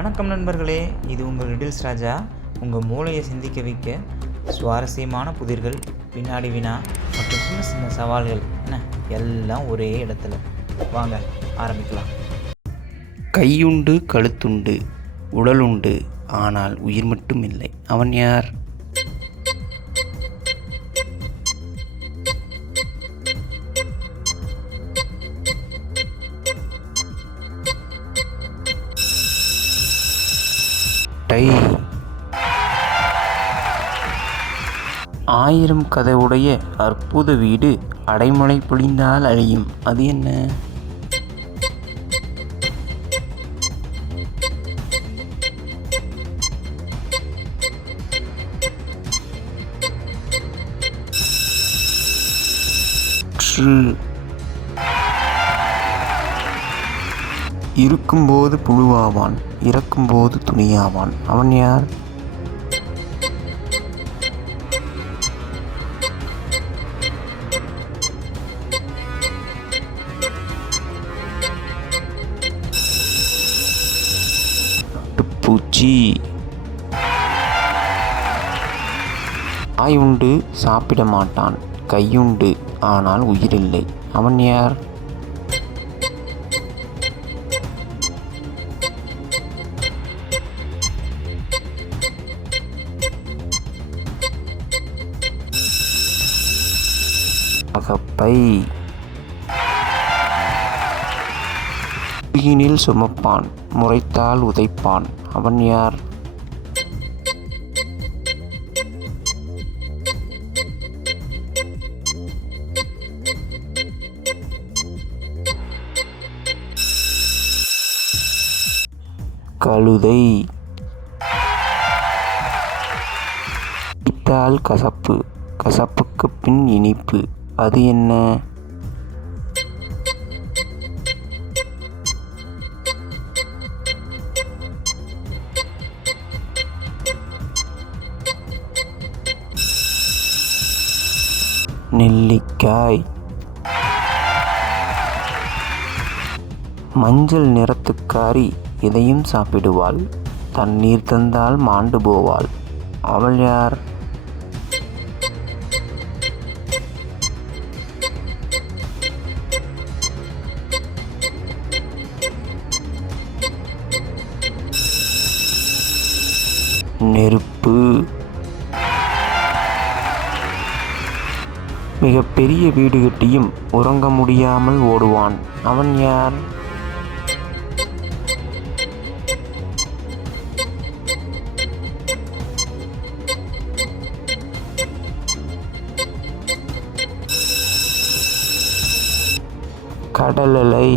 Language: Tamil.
வணக்கம் நண்பர்களே, இது உங்கள் லிட்டில்ஸ் ராஜா. உங்கள் மூளையை சிந்திக்க வைக்க சுவாரஸ்யமான புதிர்கள், வினாடி வினா மற்றும் சின்ன சின்ன சவால்கள் எல்லாம் ஒரே இடத்துல. வாங்க ஆரம்பிக்கலாம். கையுண்டு கழுத்துண்டு உடலுண்டு, ஆனால் உயிர் மட்டும் இல்லை. அவன் யார்? டை. 1000 கதவுடைய அற்புத வீடு அடைமழை பொழிந்தால் அழியும். அது என்ன? இருக்கும்போது புழுவாவான், இறக்கும்போது துணியாவான். அவன் யார்? பூச்சி. வாய் உண்டு சாப்பிட மாட்டான், கையுண்டு ஆனால் உயிரில்லை. அவன் யார்? அகப்பை. முதுகினில் சுமப்பான், முறைத்தால் உதைப்பான். அவன் யார்? கழுதை. இனித்தால் கசப்பு, கசப்புக்கு பின் இனிப்பு. அது என்ன? நெல்லிக்காய். மஞ்சள் நிறத்துக்காரி எதையும் சாப்பிடுவாள், தண்ணீர் தந்தால் மாண்டு போவாள். அவள் யார்? நெருப்பு. மிகப்பெரிய வீடு கட்டியும் உறங்க முடியாமல் ஓடுவான். அவன் யார்? கடலலை.